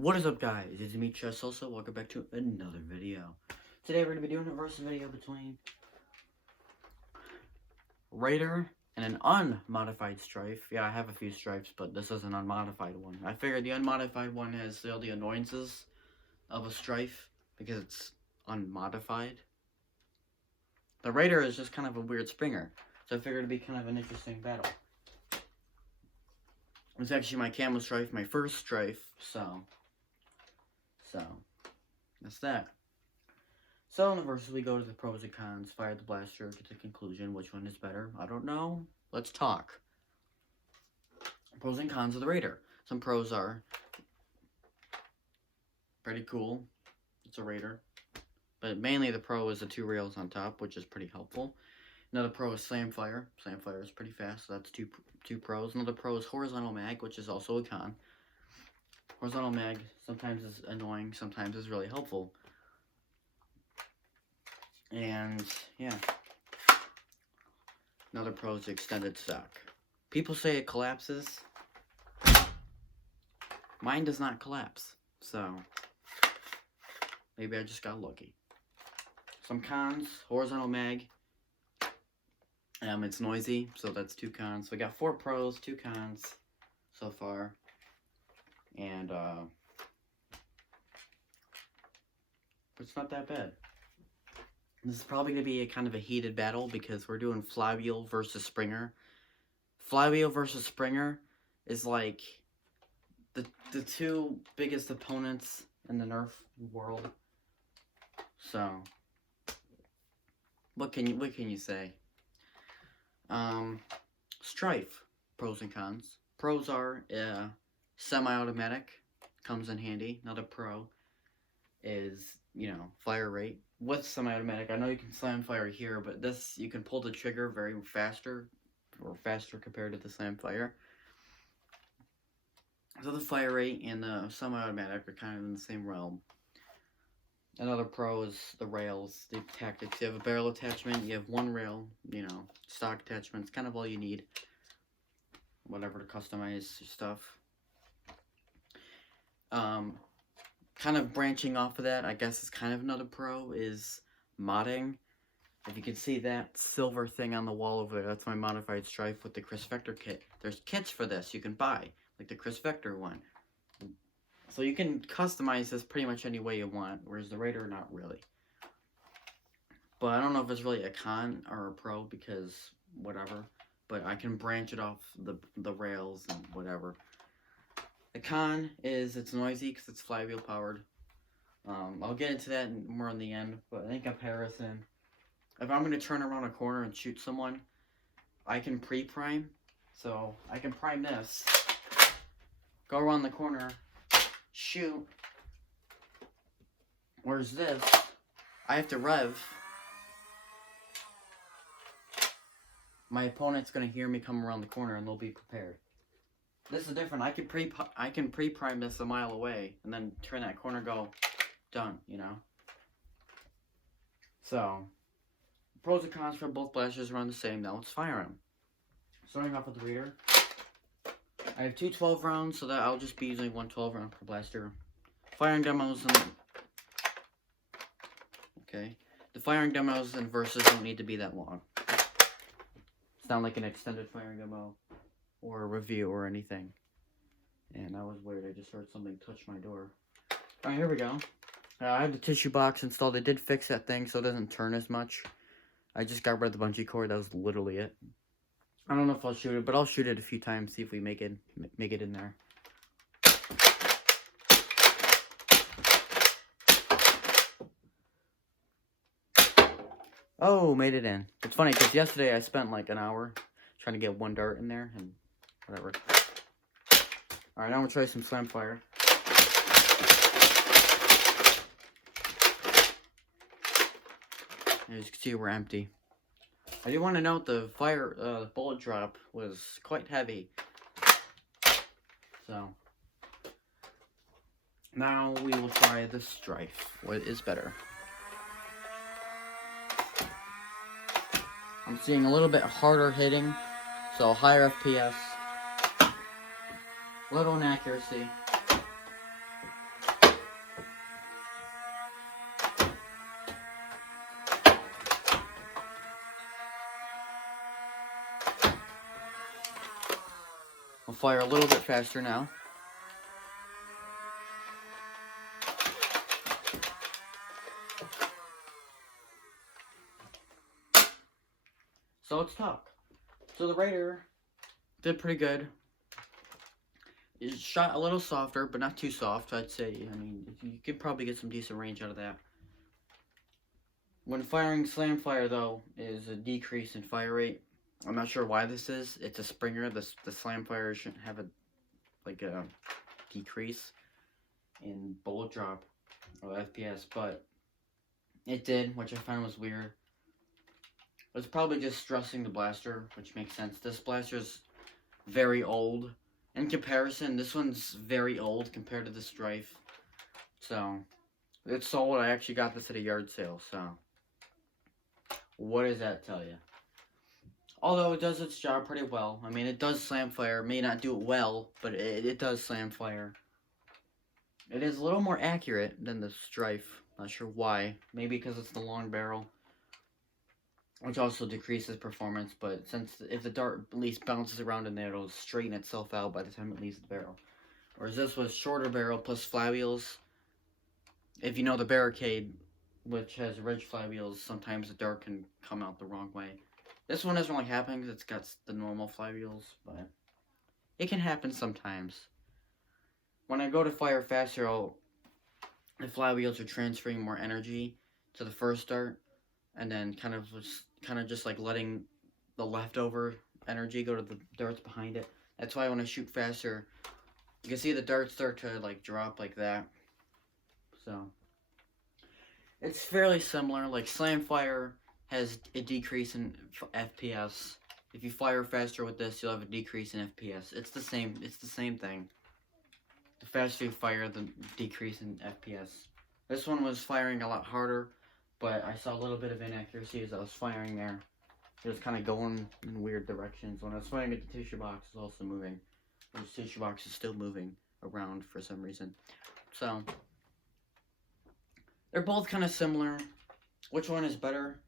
What is up, guys? It's me, Salsa. Welcome back to another video. Today we're going to be doing a versus video between Raider and an unmodified Stryfe. Yeah, I have a few Stryfes, but this is an unmodified one. I figured the unmodified one has all the annoyances of a Stryfe because it's unmodified. The Raider is just kind of a weird Springer, so I figured it'd be kind of an interesting battle. It's actually my Camo Stryfe, my first Stryfe, so that's that. So in the verses we go to the pros and cons, fire the blaster, get to the conclusion, which one is better? I don't know. Let's talk. Pros and cons of the Raider. Some pros are pretty cool. It's a Raider. But mainly the pro is the two rails on top, which is pretty helpful. Another pro is slam fire. Slam fire is pretty fast, so that's two pros. Another pro is horizontal mag, which is also a con. Horizontal mag sometimes is annoying, sometimes is really helpful. And, yeah. Another pro is extended stock. People say it collapses. Mine does not collapse, so maybe I just got lucky. Some cons, horizontal mag. It's noisy, so that's two cons. So we got 4 pros, 2 cons so far. And, it's not that bad. This is probably going to be a kind of a heated battle because we're doing flywheel versus Springer. Flywheel versus Springer is like the two biggest opponents in the Nerf world. So, what can you say? Stryfe, pros and cons. Pros are, semi-automatic, comes in handy. Another pro is, fire rate. With semi-automatic, I know you can slam fire here, but this, you can pull the trigger very faster compared to the slam fire. So the fire rate and the semi-automatic are kind of in the same realm. Another pro is the rails, the tactics. You have a barrel attachment, you have one rail, stock attachment. It's kind of all you need. Whatever to customize your stuff. Kind of branching off of that, I guess is kind of another pro, is modding. If you can see that silver thing on the wall over there, that's my modified Stryfe with the Chris Vector kit. There's kits for this you can buy, like the Chris Vector one. So you can customize this pretty much any way you want, whereas the Raider, not really. But I don't know if it's really a con or a pro, because whatever. But I can branch it off the rails and whatever. The con is it's noisy because it's flywheel powered. I'll get into that more in the end, but in comparison, if I'm going to turn around a corner and shoot someone, I can pre-prime. So I can prime this, go around the corner, shoot. Whereas this, I have to rev. My opponent's going to hear me come around the corner and they'll be prepared. This is different. I can pre-prime this a mile away and then turn that corner, go, done, So, pros and cons for both blasters are the same. Now let's fire them. Starting off with the Raider. I have 2 12 rounds, so that I'll just be using 1 12 round per blaster. Firing demos and the firing demos and versus don't need to be that long. It's not like an extended firing demo or a review or anything. And that was weird. I just heard something touch my door. Alright, here we go. I have the tissue box installed. I did fix that thing so it doesn't turn as much. I just got rid of the bungee cord. That was literally it. I don't know if I'll shoot it, but I'll shoot it a few times, see if we make it in there. Oh, made it in. It's funny because yesterday I spent like an hour trying to get one dart in there and whatever. Alright, now I'm going to try some slam fire. As you can see, we're empty. I do want to note the bullet drop was quite heavy. So, now we will try the Stryfe. What is better? I'm seeing a little bit harder hitting, so higher FPS. Little inaccuracy. fire a little bit faster now. So let's talk. So the Raider did pretty good. It shot a little softer, but not too soft, I'd say. I mean, you could probably get some decent range out of that. When firing slam fire, though, is a decrease in fire rate. I'm not sure why this is. It's a Springer. The slam fire shouldn't have a decrease in bullet drop or FPS, but it did, which I found was weird. It's probably just stressing the blaster, which makes sense. This blaster's very old. In comparison, this one's very old compared to the Stryfe. So, it's sold. I actually got this at a yard sale, so what does that tell you? Although it does its job pretty well. I mean, it does slam fire. It may not do it well, but it does slam fire. It is a little more accurate than the Stryfe. Not sure why. Maybe because it's the long barrel, which also decreases performance. But since if the dart at least bounces around in there, it'll straighten itself out by the time it leaves the barrel. Whereas this was shorter barrel plus flywheels. If you know the barricade, which has ridge flywheels, sometimes the dart can come out the wrong way. This one doesn't really happen because it's got the normal flywheels, but it can happen sometimes. When I go to fire faster, the flywheels are transferring more energy to the first dart, and then kind of just like letting the leftover energy go to the darts behind it. That's why when I shoot faster, you can see the darts start to like drop like that. So it's fairly similar. Like slam fire has a decrease in FPS. If you fire faster with this, you'll have a decrease in FPS. It's the same. It's the same thing. The faster you fire, the decrease in FPS. This one was firing a lot harder, but I saw a little bit of inaccuracy as I was firing there. It was kind of going in weird directions. When I was firing at the tissue box, it was also moving. The tissue box is still moving around for some reason. So they're both kind of similar. Which one is better?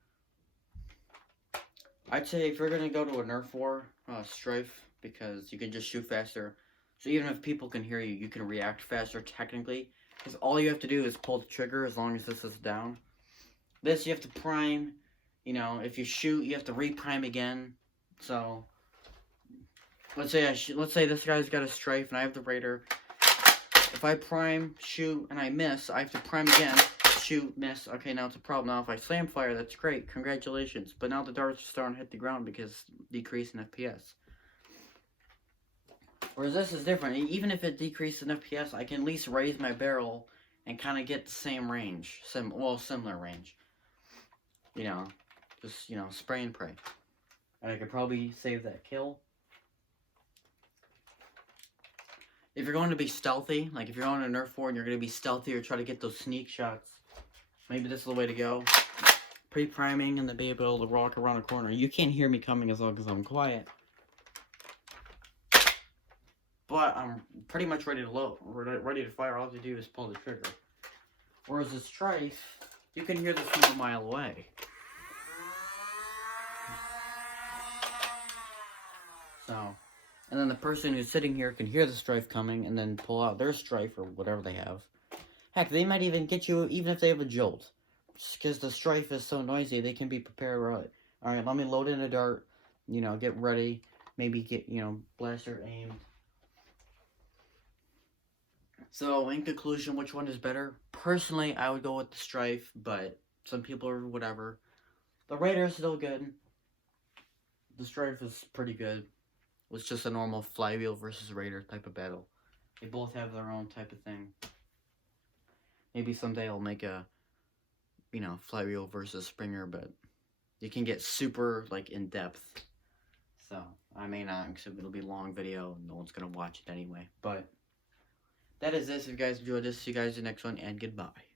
I'd say if you're going to go to a Nerf war, Stryfe, because you can just shoot faster. So even if people can hear you, you can react faster technically. Because all you have to do is pull the trigger as long as this is down. This, you have to prime. You know, if you shoot, you have to re-prime again. So, let's say this guy's got a Stryfe and I have the Raider. If I prime, shoot, and I miss, I have to prime again. Shoot, miss. Okay, now it's a problem. Now if I slam fire, that's great. Congratulations. But now the darts are starting to hit the ground because decrease in FPS. Whereas this is different. Even if it decreases in FPS, I can at least raise my barrel and kind of get the same range. Similar range. You know, just, spray and pray. And I could probably save that kill. If you're going to be stealthy, like if you're going to Nerf war and you're going to be stealthy or try to get those sneak shots, maybe this is the way to go. Pre-priming and then be able to walk around a corner. You can't hear me coming as long as I'm quiet. But I'm pretty much ready to fire. All you do is pull the trigger. Whereas the Stryfe, you can hear this from a mile away. So, and then the person who's sitting here can hear the Stryfe coming and then pull out their Stryfe or whatever they have. Heck, they might even get you even if they have a jolt. Just because the Stryfe is so noisy, they can be prepared right. Alright, let me load in a dart, get ready, maybe get, blaster aimed. So, in conclusion, which one is better? Personally, I would go with the Stryfe, but some people are whatever. The Raider is still good. The Stryfe is pretty good. It's just a normal flywheel versus Raider type of battle. They both have their own type of thing. Maybe someday I'll make a, flywheel versus Springer, but you can get super, in-depth. So, I may not, because it'll be a long video, and no one's going to watch it anyway. But that is this. If you guys enjoyed this, see you guys in the next one, and goodbye.